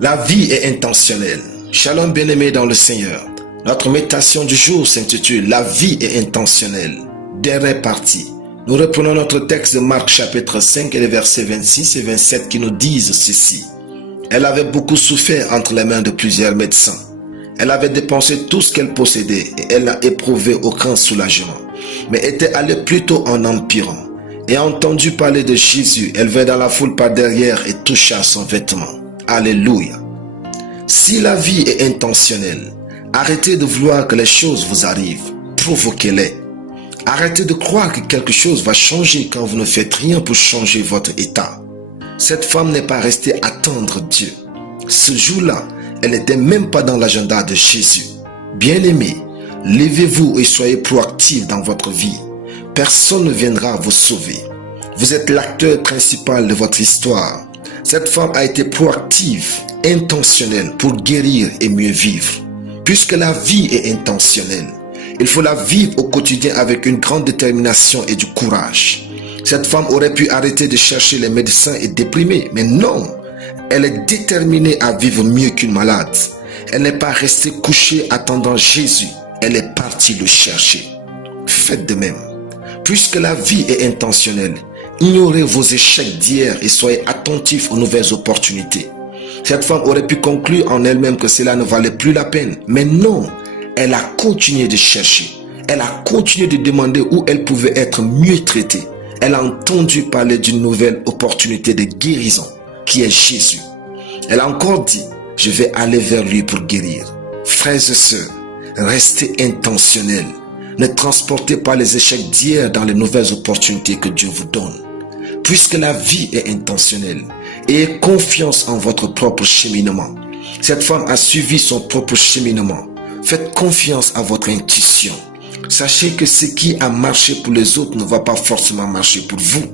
La vie est intentionnelle. Shalom bien-aimés dans le Seigneur. Notre méditation du jour s'intitule « La vie est intentionnelle ». Dernière partie. Nous reprenons notre texte de Marc chapitre 5 et les versets 26 et 27 qui nous disent ceci. Elle avait beaucoup souffert entre les mains de plusieurs médecins. Elle avait dépensé tout ce qu'elle possédait et elle n'a éprouvé aucun soulagement, mais était allée plutôt en empirant. Et a entendu parler de Jésus, elle vint dans la foule par derrière et toucha son vêtement. Alléluia. Si la vie est intentionnelle, arrêtez de vouloir que les choses vous arrivent, provoquez-les. Arrêtez de croire que quelque chose va changer quand vous ne faites rien pour changer votre état. Cette femme n'est pas restée attendre Dieu. Ce jour-là, elle n'était même pas dans l'agenda de Jésus. Bien-aimés, levez-vous et soyez proactifs dans votre vie. Personne ne viendra vous sauver. Vous êtes l'acteur principal de votre histoire. Cette femme a été proactive, intentionnelle pour guérir et mieux vivre. Puisque la vie est intentionnelle, il faut la vivre au quotidien avec une grande détermination et du courage. Cette femme aurait pu arrêter de chercher les médecins et déprimer, mais non, elle est déterminée à vivre mieux qu'une malade. Elle n'est pas restée couchée attendant Jésus, elle est partie le chercher. Faites de même. Puisque la vie est intentionnelle, ignorez vos échecs d'hier et soyez attentifs aux nouvelles opportunités. Cette femme aurait pu conclure en elle-même que cela ne valait plus la peine. Mais non, elle a continué de chercher. Elle a continué de demander où elle pouvait être mieux traitée. Elle a entendu parler d'une nouvelle opportunité de guérison qui est Jésus. Elle a encore dit, je vais aller vers lui pour guérir. Frères et sœurs, restez intentionnels. Ne transportez pas les échecs d'hier dans les nouvelles opportunités que Dieu vous donne. Puisque la vie est intentionnelle, ayez confiance en votre propre cheminement. Cette femme a suivi son propre cheminement. Faites confiance à votre intuition. Sachez que ce qui a marché pour les autres ne va pas forcément marcher pour vous.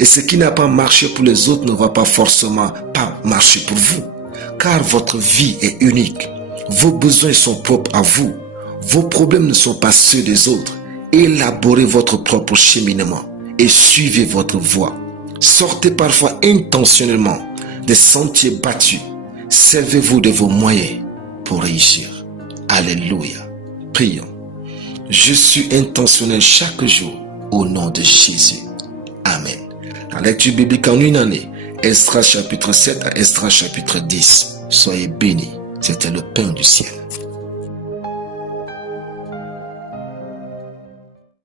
Et ce qui n'a pas marché pour les autres ne va pas forcément pas marcher pour vous. Car votre vie est unique. Vos besoins sont propres à vous. Vos problèmes ne sont pas ceux des autres. Élaborez votre propre cheminement et suivez votre voie. Sortez parfois intentionnellement des sentiers battus. Servez-vous de vos moyens pour réussir. Alléluia. Prions. Je suis intentionnel chaque jour au nom de Jésus. Amen. La lecture biblique en une année, Esdras chapitre 7 à Esdras chapitre 10. Soyez bénis. C'était le pain du ciel.